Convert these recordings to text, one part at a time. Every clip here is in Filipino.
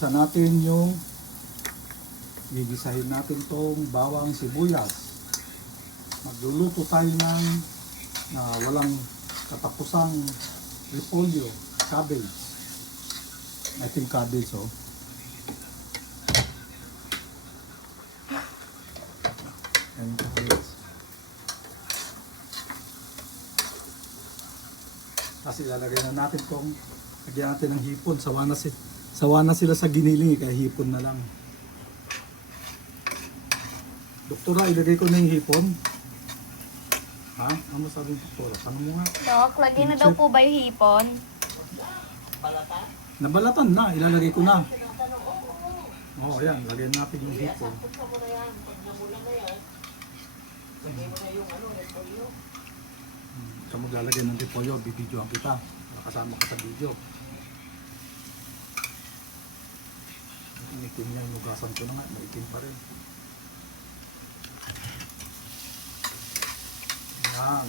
Sa natin yung gigisahin natin tong bawang sibuyas. Magluluto tayo ng walang katapusang repolyo, cabbage. I think cabbage, oh. And cabbage. Kasi ilalagay na natin tong, lagyan natin ng hipon. Sawa na sila sa giniling, kaya hipon na lang. Doktora, ilagay ko na yung hipon. Ha? Ano sabi ng doktora? Tanong mo nga. Dok, lagyan na daw po ba yung hipon? Nabalatan na, ilalagay ko na. Oo, ayan, lagyan natin yung hipon. Ikaw maglalagay ng repolyo, bibidyoan kita. Nakasama ka sa video. Ang itim niya, inugasan ko na nga, maitim pa rin. Ayan.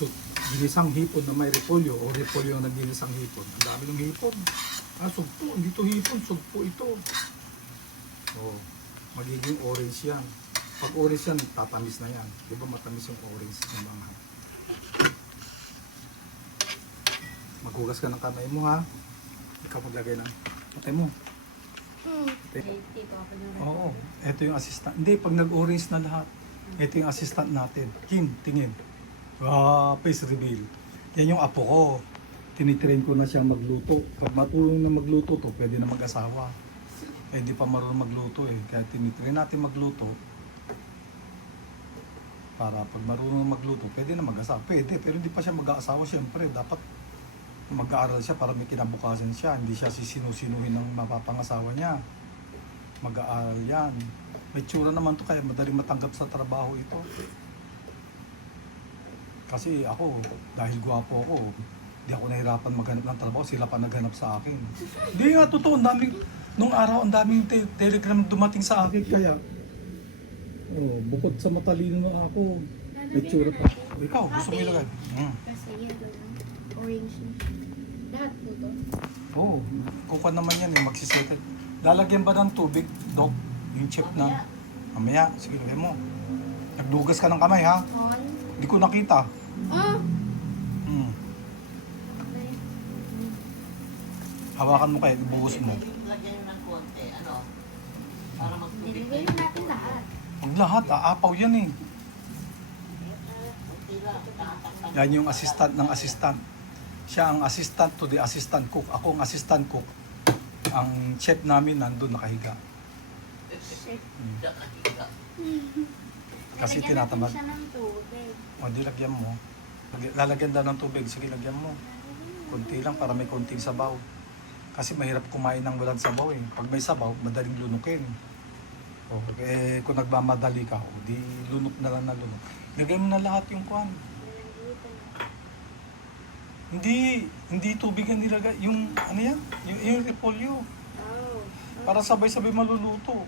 So, ginisang hipon na may repolyo o repolyo na ginisang hipon. Ang dami ng hipon. Sugpo. Hindi to hipon, sugpo ito. Oh, magiging orange yan. Pag orange yan, tatamis na yan. Di ba matamis yung orange ng mga. Maghugas ka ng kamay mo, ha. Ikaw maglagay ng patay mo. Oo, ito yung assistant. Hindi, pag nag-orange na lahat, ito yung assistant natin. Kim, tingin. Face reveal. Yan yung apo ko. Tinitrain ko na siya magluto. Pag matulong na magluto to, pwede na mag-asawa. Hindi pa marunong magluto eh. Kaya tinitrain natin magluto. Para pag marunong magluto, pwede na mag-asawa. Pwede, pero hindi pa siya mag-aasawa. Siyempre, dapat mag-aaral siya para may kinabukasan siya. Hindi siya sisinu-sinuhin ng mapapangasawa niya. Mag-aaral yan. May tsura naman to kaya madaling matanggap sa trabaho ito. Kasi ako, dahil gwapo ako, hindi ako nahirapan maghanap ng trabaho. Sila pa naghanap sa akin. Hindi nga, totoo. Nung araw, ang daming telegram dumating sa akin. Kaya, bukod sa matalino na ako, may tsura pa. Ikaw, gusto mo ilagay? Kasi yellow lang. Orange na. Lahat po to. Oo, kuka naman yan eh, magsisettle. Lalagyan ba ng tubig, Dok? Yung chip na. Mamaya, sige, lagay mo. Nagdugas ka ng kamay, ha? On. Hindi ko nakita. Hawakan mo kayo, ibuhos mo. Lagyan ng konti, ano? Para magtubig. Dinigay natin lahat. Huwag lahat, aapaw yan eh. Konti lang. Tatakpan. Yan yung assistant ng assistant. Siya ang assistant to the assistant cook. Ako ang assistant cook. Ang chef namin nandun nakahiga. Kasi tinatamad. Lagyan natin siya ng tubig. O, di lagyan mo. Lalagyan daw ng tubig. Sige, lagyan mo. Kunti lang para may kunting sabaw. Kasi mahirap kumain ng walang sabaw eh. Pag may sabaw, madaling lunukin. O, kung nagmamadali ka, di lunok na lang na lunok. Lagyan mo na lahat yung kwan. Hindi tubig ang nilagay. Yung, ano yan? Yung repolyo. Para sabay-sabay maluluto.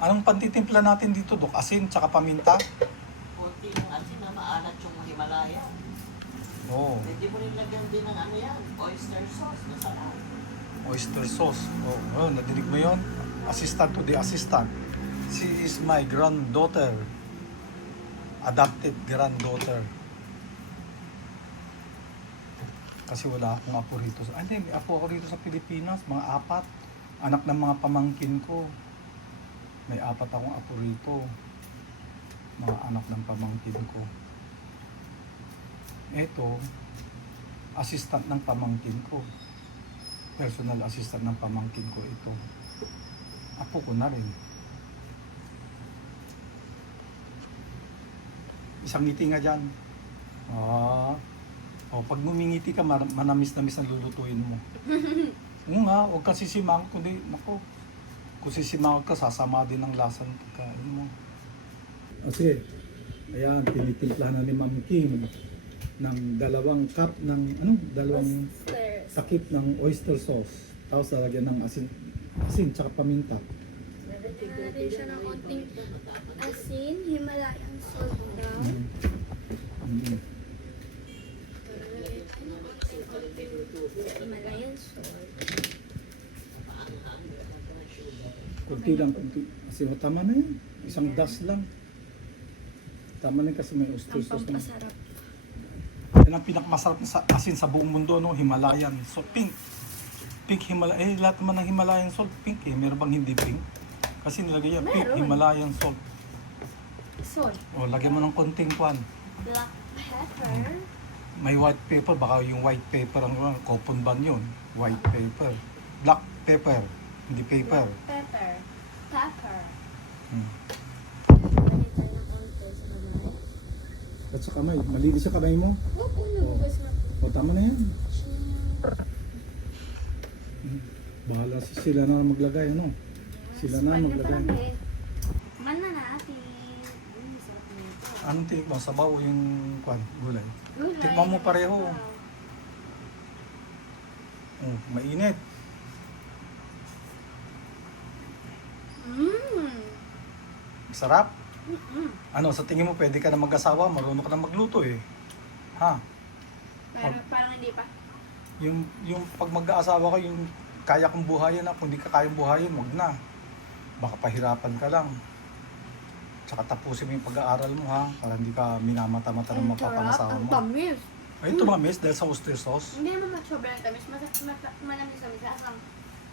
Anong pantitimpla natin dito, Dok? Asin, tsaka paminta? Konti ng asin na maalat yung Himalaya. Oo. Pwede mo rin lagyan din ng ano yan, oyster sauce. Masarap. Oyster sauce. Oh, nadinig mo yon? Assistant to the assistant. She is my granddaughter. Adopted granddaughter. Kasi wala akong apo rito. Hindi, may apo ako rito sa Pilipinas. Mga 4. Anak ng mga pamangkin ko. May 4 akong apo rito. Mga anak ng pamangkin ko. Eto, assistant ng pamangkin ko. Personal assistant ng pamangkin ko ito. Apo ko na rin. Isang ngiti nga dyan. Pag ngumingiti ka, manamis-namis ang lulutuin mo. Oo nga, huwag ka sisimangot, kundi, nako, kung sisimangot ka, sasama din ang lasa ng pagkain mo. Kasi, ayan, tinitimplahan na ni Ma'am Kim ng 2 cup ng, dalawang takip ng oyster sauce. Tapos lalagyan ng asin tsaka paminta. Lagyan natin siya ng konting asin, Himalayan salt daw. Mm. Kunti lang, kunti. Kasi tama na yan. Isang das lang. Tama na yun kasi may Ang ostrich sauce na. pampasarap. Yan ang pinakamasarap na asin sa buong mundo, no? Himalayan. So, pink. Pink Himalayan. Eh, lahat naman ng Himalayan salt, pink eh. Meron bang hindi pink? Kasi nilagay yan, pink Meron. Himalayan salt. Salt. O, lagyan mo ng konting kwan. Black pepper. May white pepper, baka yung white pepper ang coupon ban yun. White pepper. Black pepper, hindi paper. Pepper. Pepper. Hmm. Lagyan tayo ng konti sa kamay. At sa kamay, malinis sa kamay mo. Huwag ko nabugas na po. O, tama na yan. Bahala sila na maglagay, ano? Sila na maglagay. Man na natin. Sarap na ito. Anong tinik mo? Sabaw o yung kwan, gulay? Gulay. Tikman mo pareho. Mainit. Sarap. Ano, sa tingin mo pwede ka na mag-asawa, marunong ka na magluto eh. Ha? Pero parang hindi pa. Yung pag mag-aasawa ka, yung kaya kong buhayin na, kung hindi ka kayang buhayin, wag na. Baka pahirapan ka lang. Tsaka tapusin mo yung pag-aaral mo ha, para hindi ka minamata-mata ng mapapangasawa Ang mo. tamis. Ay, ito mamis dahil sa oyster sauce. Hindi naman sobrang tamis. Manamis sa misasang.